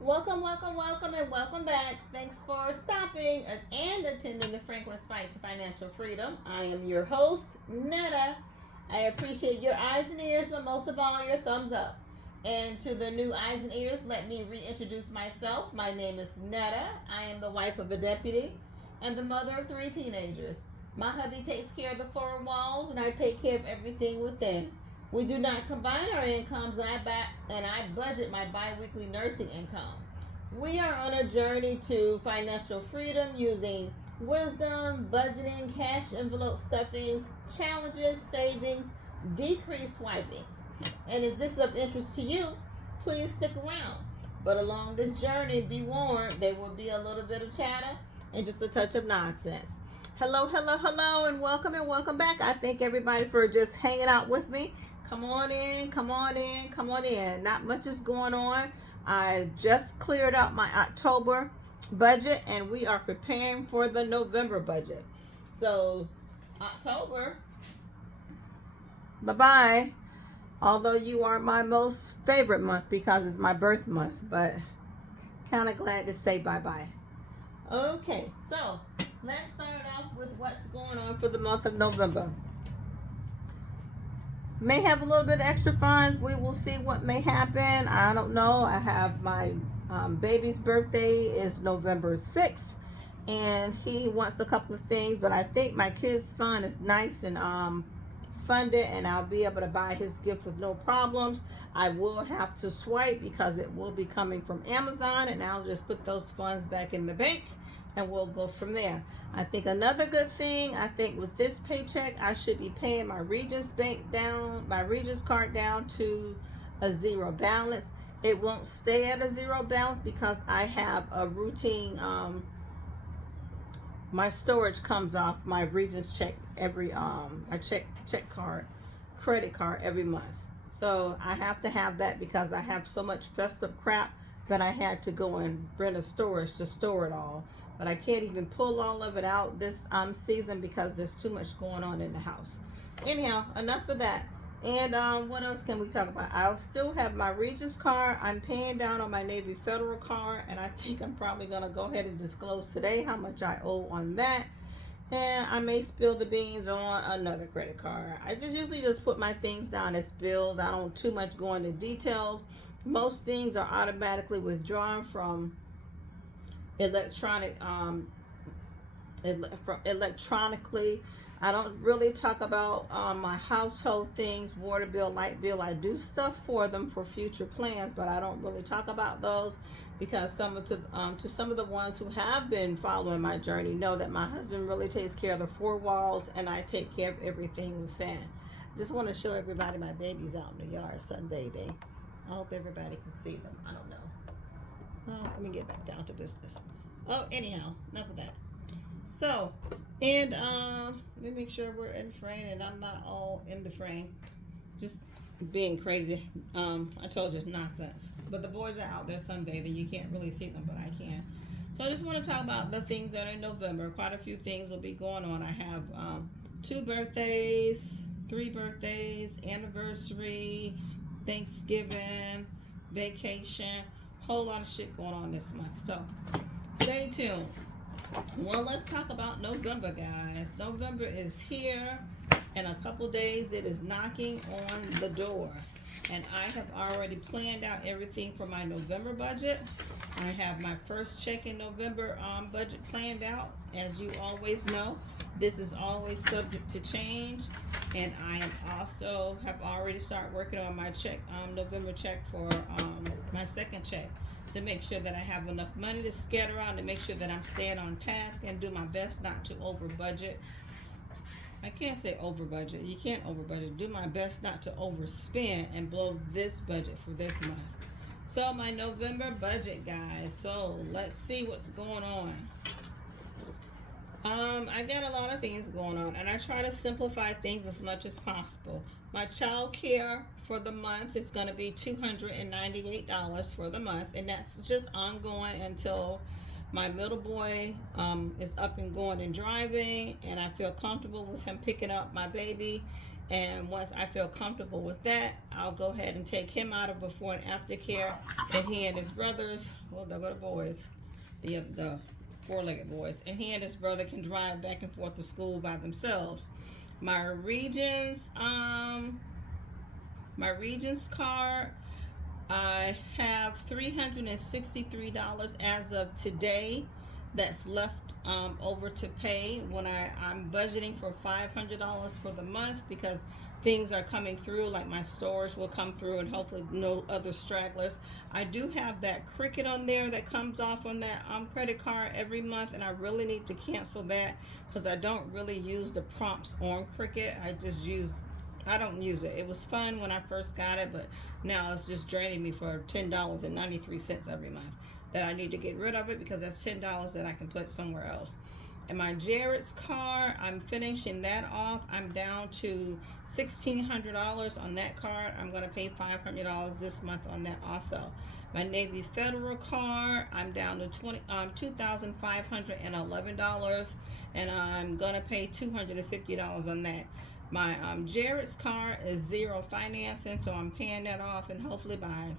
Welcome, welcome, welcome, and welcome back. Thanks for stopping and attending the Franklin's Fight to Financial Freedom. I am your host, Netta. I appreciate your eyes and ears, but most of all, your thumbs up. And to the new eyes and ears, let me reintroduce myself. My name is Netta. I am the wife of a deputy and the mother of three teenagers. My hubby takes care of the four walls, and I take care of everything within. We do not combine our incomes, and I budget my biweekly nursing income. We are on a journey to financial freedom using wisdom, budgeting, cash envelope stuffings, challenges, savings, decreased swipings. And is this of interest to you? Please stick around. But along this journey, be warned, there will be a little bit of chatter and just a touch of nonsense. Hello, hello, hello, and welcome back. I thank everybody for just hanging out with me. Come on in, come on in, come on in. Not much is going on. I just cleared out my October budget and we are preparing for the November budget. So, October, bye bye. Although you are my most favorite month because it's my birth month, but kind of glad to say bye bye. Okay, so let's start off with what's going on for the month of November. May have a little bit of extra funds. We will see what may happen. I don't know. I have my baby's birthday is November 6th, and he wants a couple of things, but I think my kid's fund is nice and funded, and I'll be able to buy his gift with no problems. I will have to swipe because it will be coming from Amazon, and I'll just put those funds back in the bank and we'll go from there. I think another good thing, I think with this paycheck, I should be paying my Regions Bank down, my Regions card down to a zero balance. It won't stay at a zero balance because I have a routine, my storage comes off my Regions check every, I check card, credit card every month. So I have to have that because I have so much festive crap that I had to go and rent a storage to store it all. But I can't even pull all of it out this season because there's too much going on in the house. Anyhow, enough of that. And what else can we talk about? I'll still have my Regents card. I'm paying down on my Navy Federal card, and I think I'm probably going to go ahead and disclose today how much I owe on that. And I may spill the beans on another credit card. I just usually just put my things down as bills. I don't too much go into details. Most things are automatically withdrawn from electronic electronically. I don't really talk about my household things, water bill, light bill. I do stuff for them for future plans, but I don't really talk about those because to some of the ones who have been following my journey know that my husband really takes care of the four walls and I take care of everything within. Just want to show everybody my babies out in the yard sunbathing. I hope everybody can see them. I don't know. Oh, let me get back down to business. Oh, anyhow, enough of that. So, and let me make sure we're in frame and I'm not all in the frame. Just being crazy. I told you, nonsense. But the boys are out there sunbathing. You can't really see them, but I can. So I just want to talk about the things that are in November. Quite a few things will be going on. I have 2 birthdays, 3 birthdays, anniversary, Thanksgiving, vacation, whole lot of shit going on this month. So stay tuned. Well, let's talk about November, guys. November is here. In a couple days, it is knocking on the door. And I have already planned out everything for my November budget. I have my first check in November budget planned out. As you always know, this is always subject to change. And I am also have already started working on my check, November check for my second check, to make sure that I have enough money to scatter around, to make sure that I'm staying on task and do my best not to over budget. I can't say over budget. You can't over budget. Do my best not to overspend and blow this budget for this month. So my November budget, guys. So let's see what's going on. I got a lot of things going on, and I try to simplify things as much as possible. My child care for the month is going to be $298 for the month, and that's just ongoing until my middle boy is up and going and driving, and I feel comfortable with him picking up my baby And once I feel comfortable with that, I'll go ahead and take him out of before and after care. And he and his brothers, well, they're the boys, the four-legged boys, and he and his brother can drive back and forth to school by themselves. My Regions, card, I have $363 as of today that's left over to pay. When I'm budgeting for $500 for the month, because things are coming through, like my stores will come through and hopefully no other stragglers. I do have that Cricket on there that comes off on that credit card every month, and I really need to cancel that because I don't really use the prompts on Cricket. I don't use it. It was fun when I first got it, but now it's just draining me for $10.93 every month. That I need to get rid of it because that's $10 that I can put somewhere else. And my Jared's card, I'm finishing that off. I'm down to $1,600 on that card. I'm going to pay $500 this month on that also. My Navy Federal card, I'm down to $2,511, and I'm going to pay $250 on that. My Jared's card is zero financing, so I'm paying that off, and hopefully by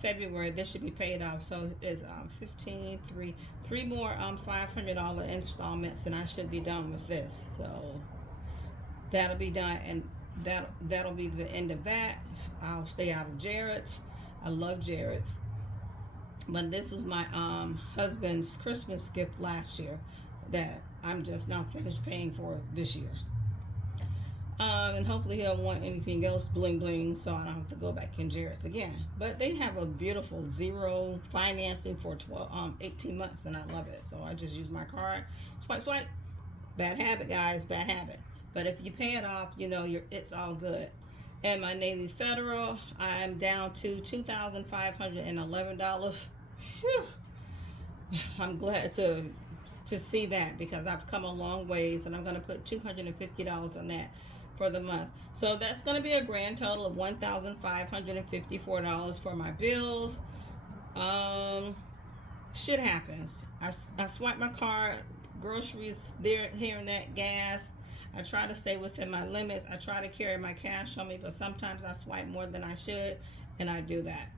February, this should be paid off. So it's 3 more $500 installments, and I should be done with this. So that'll be done, and that'll be the end of that. I'll stay out of Jared's. I love Jared's, but this was my husband's Christmas gift last year that I'm just now finished paying for this year. And hopefully he'll want anything else bling bling, so I don't have to go back in Jared's again. But they have a beautiful zero financing for 18 months, and I love it. So I just use my card, swipe. Bad habit, guys, bad habit. But if you pay it off, it's all good. And my Navy Federal, I'm down to $2,511. I'm glad to see that, because I've come a long ways, and I'm going to put $250 on that for the month. So that's going to be a grand total of $1,554 for my bills. Shit happens. I swipe my card, groceries there, here and that, gas. I try to stay within my limits. I try to carry my cash on me, but sometimes I swipe more than I should, and I do that.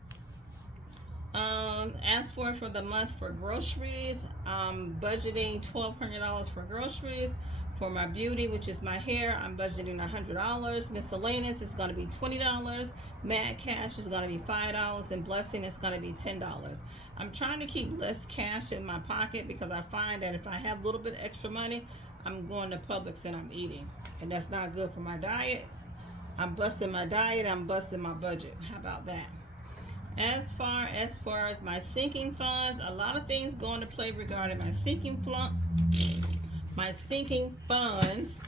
As for the month for groceries, I'm budgeting $1,200 for groceries. For my beauty, which is my hair, I'm budgeting $100. Miscellaneous is going to be $20. Mad cash is going to be $5, and blessing is going to be $10. I'm trying to keep less cash in my pocket, because I find that if I have a little bit of extra money, I'm going to Publix and I'm eating, and that's not good for my diet. I'm busting my diet. I'm busting my budget. How about that? As far as my sinking funds, a lot of things go into play regarding my sinking funds,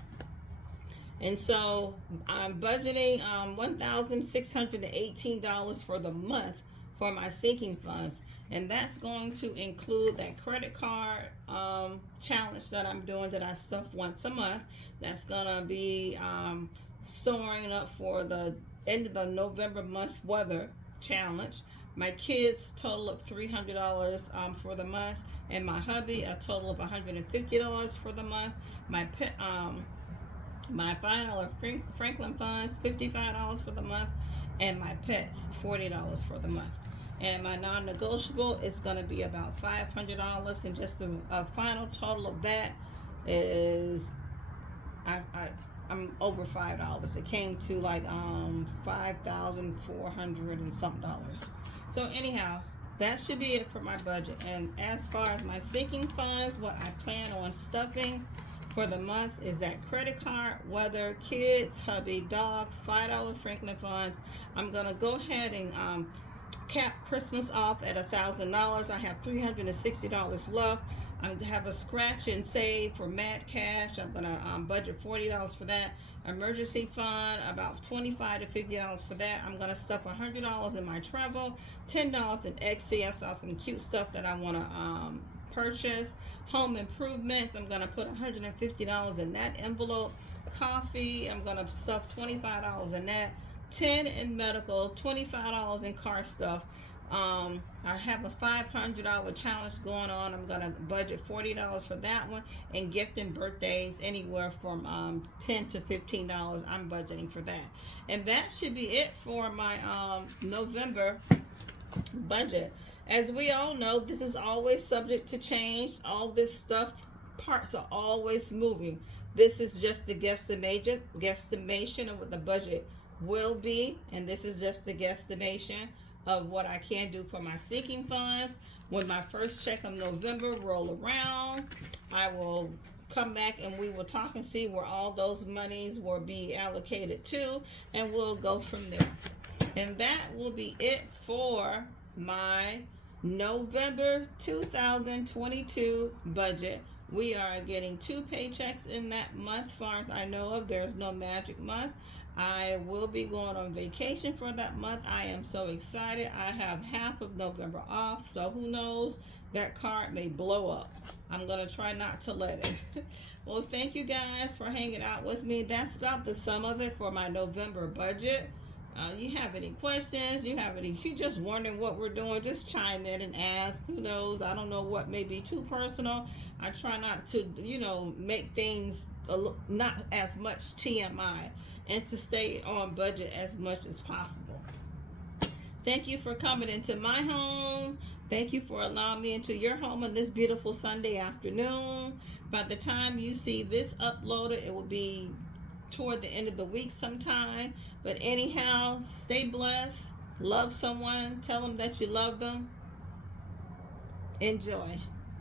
and so I'm budgeting $1,618 for the month for my sinking funds, and that's going to include that credit card challenge that I'm doing, that I stuff once a month. That's gonna be storing up for the end of the November month weather challenge. My kids total of $300 for the month, and my hubby a total of $150 for the month. My final of Franklin funds $55 for the month, and my pets $40 for the month. And my non-negotiable is going to be about $500, and just a final total of that is I'm over $5. It came to like $5,400 and something dollars. So anyhow, that should be it for my budget. And as far as my sinking funds, what I plan on stuffing for the month is that credit card, weather, kids, hubby, dogs, $5 Franklin funds. I'm gonna go ahead and cap Christmas off at $1,000. I have $360 left. I have a scratch and save for Mad Cash. I'm gonna budget $40 for that. Emergency fund, about $25 to $50 for that. I'm gonna stuff $100 in my travel, $10 in Etsy. I saw some cute stuff that I wanna purchase. Home improvements, I'm gonna put $150 in that envelope. Coffee, I'm gonna stuff $25 in that. $10 in medical, $25 in car stuff. I have a $500 challenge going on. I'm gonna budget $40 for that one, and gift and birthdays anywhere from $10 to $15. I'm budgeting for that, and that should be it for my November budget. As we all know, this is always subject to change. All this stuff, parts are always moving. This is just the guesstimation of what the budget will be, and this is just the guesstimation of what I can do for my sinking funds. When my first check of November roll around, I will come back and we will talk and see where all those monies will be allocated to, and we'll go from there. And that will be it for my November 2022 budget. We are getting 2 paychecks in that month, far as I know of. There's no magic month. I will be going on vacation for that month. I am so excited. I have half of November off, so who knows? That card may blow up. I'm going to try not to let it. Well, thank you guys for hanging out with me. That's about the sum of it for my November budget. You have any questions? If you're just wondering what we're doing, just chime in and ask. Who knows? I don't know what may be too personal. I try not to, make things not as much TMI, and to stay on budget as much as possible. Thank you for coming into my home. Thank you for allowing me into your home on this beautiful Sunday afternoon. By the time you see this uploaded, it will be toward the end of the week sometime. But anyhow, stay blessed. Love someone. Tell them that you love them. Enjoy.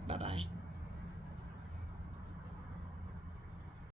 Bye-bye.